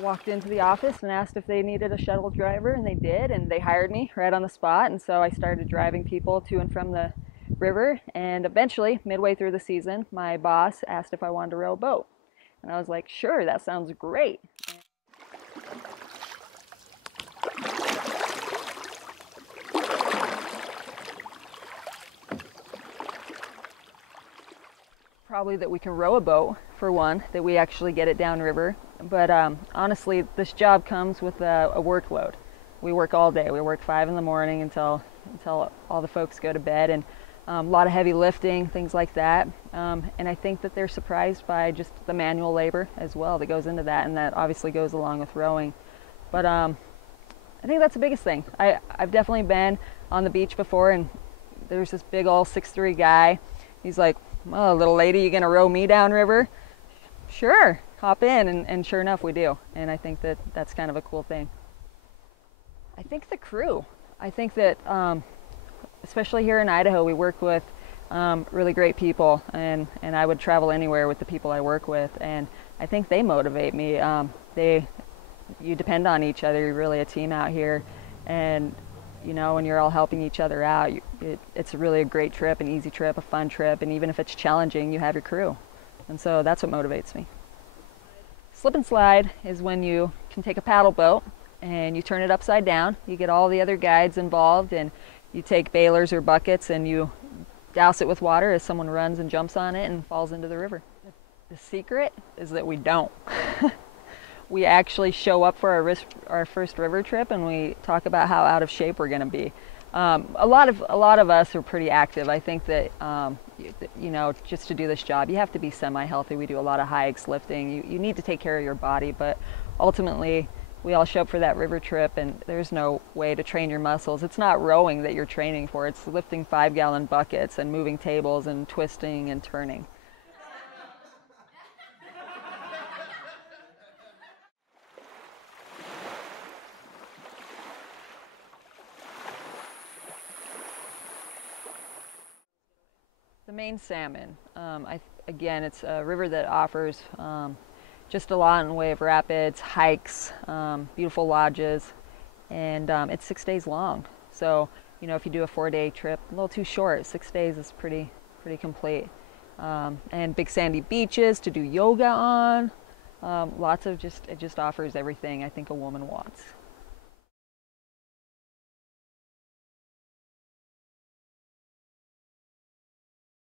walked into the office and asked if they needed a shuttle driver, and they did, and they hired me right on the spot. And so I started driving people to and from the river, and eventually, midway through the season, my boss asked if I wanted to row a boat. And I was like, sure, that sounds great. Probably that we can row a boat, for one, that we actually get it downriver. But honestly, this job comes with a workload. We work all day. We work 5 in the morning until all the folks go to bed, and a lot of heavy lifting, things like that. And I think that they're surprised by just the manual labor as well that goes into that, and that obviously goes along with rowing. But I think that's the biggest thing. I've definitely been on the beach before, and there's this big old 6'3" guy. He's like, "Oh, little lady, you gonna row me downriver?" Sure, hop in, and sure enough, we do. And I think that that's kind of a cool thing. I think the crew. I think that, especially here in Idaho, we work with really great people, and I would travel anywhere with the people I work with, and I think they motivate me. You depend on each other. You're really a team out here, and you know, when you're all helping each other out, it's really a great trip, an easy trip, a fun trip, and even if it's challenging, you have your crew. And so that's what motivates me. Slip and slide is when you can take a paddle boat and you turn it upside down. You get all the other guides involved, and you take bailers or buckets and you douse it with water as someone runs and jumps on it and falls into the river. The secret is that we don't. We actually show up for our first river trip, and we talk about how out of shape we're going to be. A lot of us are pretty active. I think that you know, just to do this job, you have to be semi-healthy. We do a lot of hikes, lifting. You need to take care of your body, but ultimately, we all show up for that river trip, and there's no way to train your muscles. It's not rowing that you're training for. It's lifting 5-gallon buckets and moving tables and twisting and turning. The Maine salmon. Again, it's a river that offers just a lot in the way of rapids, hikes, beautiful lodges, and it's 6 days long. So, you know, if you do a 4-day trip, a little too short. 6 days is pretty complete. And big sandy beaches to do yoga on. Lots of it just offers everything I think a woman wants.